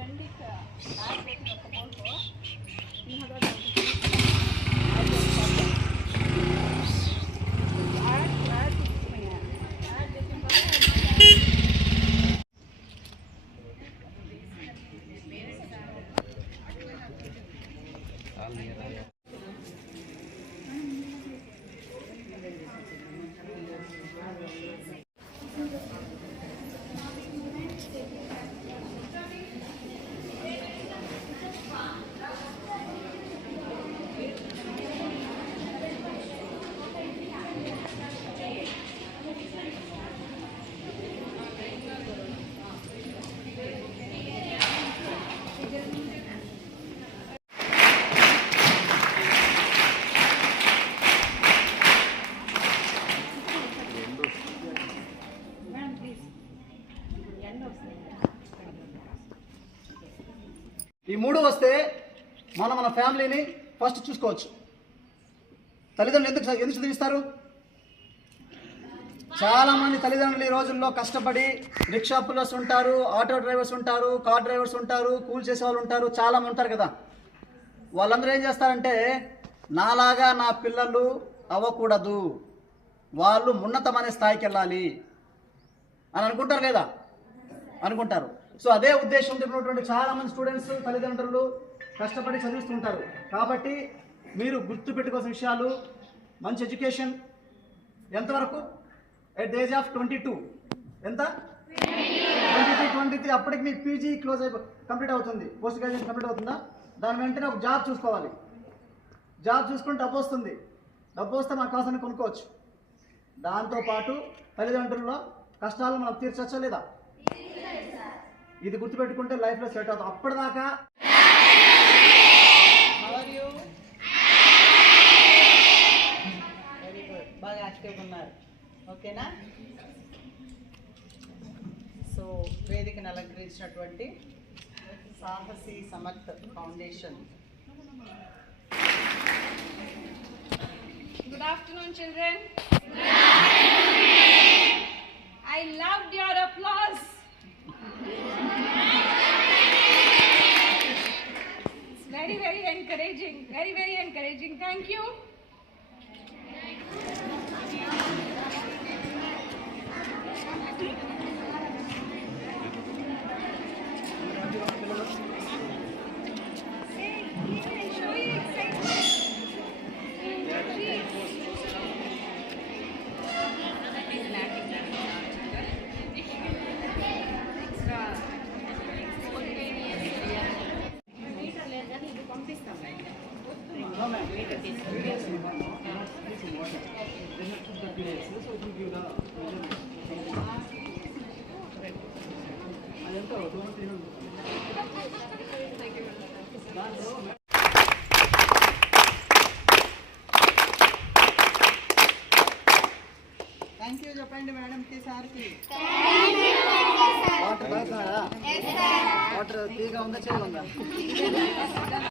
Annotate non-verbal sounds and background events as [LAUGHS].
ವೆಂಡಿಕ್ ನಾಲ್ಕು ಬೇಕು ತಗೊಂಡು. ఈ మూడు వస్తే మనం మన ఫ్యామిలీని ఫస్ట్ చూసుకోవచ్చు. తల్లిదండ్రులు ఎందుకు ఎందుకు చదివిస్తారు? చాలా మంది తల్లిదండ్రులు ఈ రోజుల్లో కష్టపడి రిక్షా పుల్లర్స్ ఉంటారు ఆటో డ్రైవర్స్ ఉంటారు కార్ డ్రైవర్స్ ఉంటారు కూల్ చేసే వాళ్ళు ఉంటారు చాలామంది ఉంటారు కదా. వాళ్ళందరూ ఏం చేస్తారంటే నాలాగా నా పిల్లలు అవ్వకూడదు. వాళ్ళు ఉన్నతమనే స్థాయికి వెళ్ళాలి. అని అనుకుంటారు లేదా? అనుకుంటారు. సో అదే ఉద్దేశంతో ఉన్నటువంటి చాలా మంది స్టూడెంట్స్ తల్లిదండ్రులు కష్టపడి చదివిస్తుంటారు. కాబట్టి మీరు గుర్తు పెట్టుకోవాల్సిన విషయాలు మంచి ఎడ్యుకేషన్ ఎంతవరకు? At the age of twenty two ఎంత? ట్వంటీ త్రీ ట్వంటీ త్రీ అప్పటికి మీకు పీజీ క్లోజ్ అయిపో కంప్లీట్ అవుతుంది. పోస్ట్ గ్రాడ్యుయేషన్ కంప్లీట్ అవుతుందా? దాని వెంటనే ఒక జాబ్ చూసుకోవాలి. జాబ్ చూసుకుంటే డబ్బు వస్తుంది. డబ్బు వస్తే మన కాసాన్ని కొనుక్కోవచ్చు. దాంతోపాటు తల్లిదండ్రుల్లో కష్టాలు మనం తీర్చొచ్చా లేదా? ఇది గుర్తుపెట్టుకుంటే లైఫ్లో సెట్ అవుతాం అప్పటిదాకా వెరీ గుడ్ బాగా యాక్టివ్గా ఉన్నారు. ఓకేనా? సో వేదికను అలంకరించినటువంటి Sahasi Samarth Foundation. Good afternoon, children. I Very, very encouraging. Thank you. Thank you చెప్పండి మేడంకి సార్కి. వాటర్ తీగా ఉందా చేయ ఉందా? [LAUGHS]